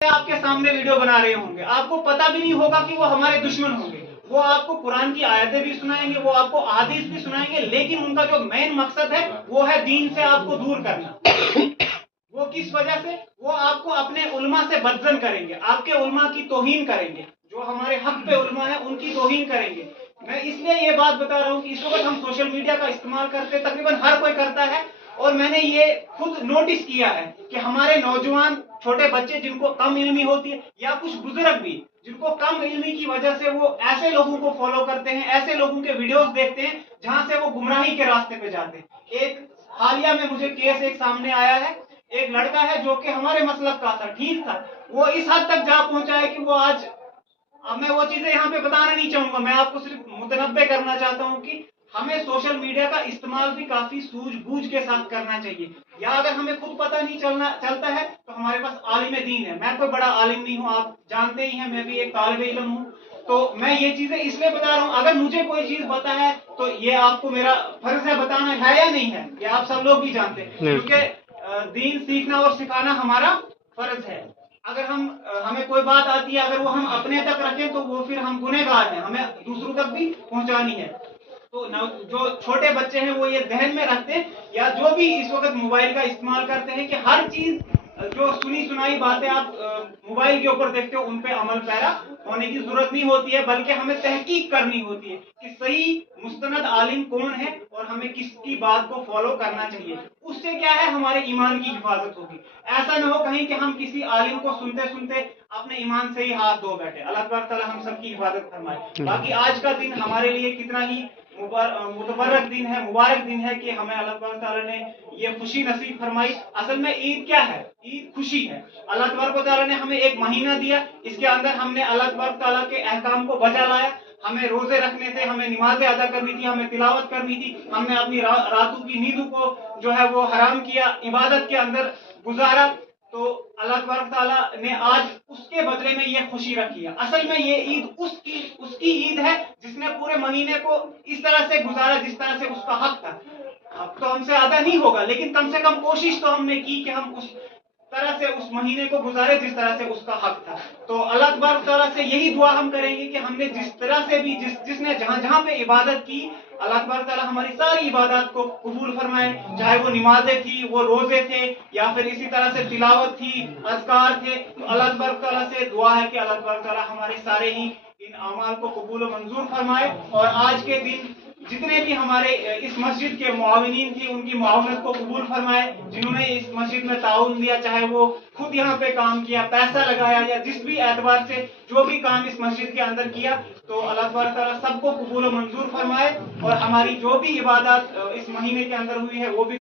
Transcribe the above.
आपके सामने वीडियो बना रहे होंगे, आपको पता भी नहीं होगा कि वो हमारे दुश्मन होंगे। वो आपको कुरान की आयतें भी सुनाएंगे, वो आपको अहादीस भी सुनाएंगे, लेकिन उनका जो मेन मकसद है वो है दीन से आपको दूर करना। वो किस वजह से? वो आपको अपने उलमा से बदजन करेंगे, आपके उलमा की तौहीन करेंगे, जो हमारे हक पे उलमा है उनकी तौहीन करेंगे। मैं इसलिए ये बात बता रहा हूँ कि इस वक्त हम सोशल मीडिया का इस्तेमाल करते, तकरीबन हर कोई करता है, और मैंने ये खुद नोटिस किया है कि हमारे नौजवान छोटे बच्चे जिनको कम इल्मी होती है, या कुछ बुजुर्ग भी जिनको कम इल्मी की वजह से वो ऐसे लोगों को फॉलो करते हैं, ऐसे लोगों के वीडियोस देखते हैं जहां से वो गुमराही के रास्ते पे जाते हैं। एक हालिया में मुझे केस एक सामने आया है, एक लड़का है जो कि हमारे मसलब का था, ठीक था, वो इस हद तक जा पहुंचा है कि वो आज, अब मैं वो चीजें यहाँ पे बताना नहीं चाहूंगा, मैं आपको सिर्फ मुतनब्बे करना चाहता हूँ कि हमें सोशल मीडिया का इस्तेमाल भी काफी सूझबूझ के साथ करना चाहिए। या अगर हमें खुद पता नहीं चलता है तो हमारे पास आलिम दीन है। मैं कोई बड़ा आलिम नहीं हूँ, आप जानते ही हैं, मैं भी एक तालिब इल्म हूँ। तो मैं ये चीजें इसलिए बता रहा हूँ, अगर मुझे कोई चीज पता है तो ये आपको मेरा फर्ज है बताना, है या नहीं है, ये आप सब लोग भी जानते हैं, क्योंकि दीन सीखना और सिखाना हमारा फर्ज है। अगर हमें कोई बात आती है, अगर वो हम अपने तक रखें तो वो फिर हम गुनहगार हैं, हमें दूसरों तक भी पहुंचानी है। तो जो छोटे बच्चे हैं वो ये ध्यान में रखते हैं, या जो भी इस वक्त मोबाइल का इस्तेमाल करते हैं, कि हर चीज जो सुनी सुनाई बातें आप मोबाइल के ऊपर देखते हो उन पे अमल पैरा होने की जरूरत नहीं होती है, बल्कि हमें तहकीक करनी होती है कि सही मुस्तनद आलिम कौन है और हमें किसकी बात को फॉलो करना चाहिए। उससे क्या है, हमारे ईमान की हिफाजत होगी। ऐसा न हो कहीं कि हम किसी आलिम को सुनते सुनते अपने ईमान से ही हाथ धो बैठे। अल्लाह ताला हम सबकी हिफाजत फरमाए। बाकी आज का दिन हमारे लिए कितना ही मुबारक दिन है, मुबारक दिन है कि हमें अल्लाह ताला ने ये खुशी नसीब फरमाई। असल में ईद क्या है? ईद खुशी है। अल्लाह ताला ने हमें एक महीना दिया, इसके अंदर हमने अल्लाह ताला के अहकाम को बजा लाया। हमें रोजे रखने थे, हमें नमाजें अदा करनी थी, हमें तिलावत करनी थी, हमने अपनी रातों की नींदों को जो है वो हराम किया, इबादत के अंदर गुजारा। तो अल्लाह ताला ने आज उसके बदले में ये खुशी रखी है। असल में ये ईद उसकी ईद है जिसने पूरे महीने को इस तरह से गुजारा जिस तरह से उसका हक था। अब तो हमसे अदा नहीं होगा, लेकिन कम से कम कोशिश तो हमने की कि हम उस तरह से उस महीने को गुजारे जिस तरह से उसका हक था। तो अल्लाह तबारक तआला से यही दुआ हम करेंगे कि हमने जिस तरह से भी जिसने जहां जहां पे इबादत की, अल्लाह तबारक तआला हमारी सारी इबादत को कबूल फरमाए, चाहे वो नमाजें थी, वो रोजे थे, या फिर इसी तरह से तिलावत थी, अज़कार थे। तो अल्लाह तबारक तआला से दुआ है कि अल्लाह तबारक तआला हमारे सारे ही इन अमाल को कबूल और मंजूर फरमाए, और आज के दिन जितने भी हमारे इस मस्जिद के मुआविनीन थी उनकी मुआवनत को कबूल फरमाए, जिन्होंने इस मस्जिद में ताउन दिया, चाहे वो खुद यहाँ पे काम किया, पैसा लगाया, या जिस भी एतबार से जो भी काम इस मस्जिद के अंदर किया, तो अल्लाह ताला सबको कबूल और मंजूर फरमाए, और हमारी जो भी इबादत इस महीने के अंदर हुई है वो भी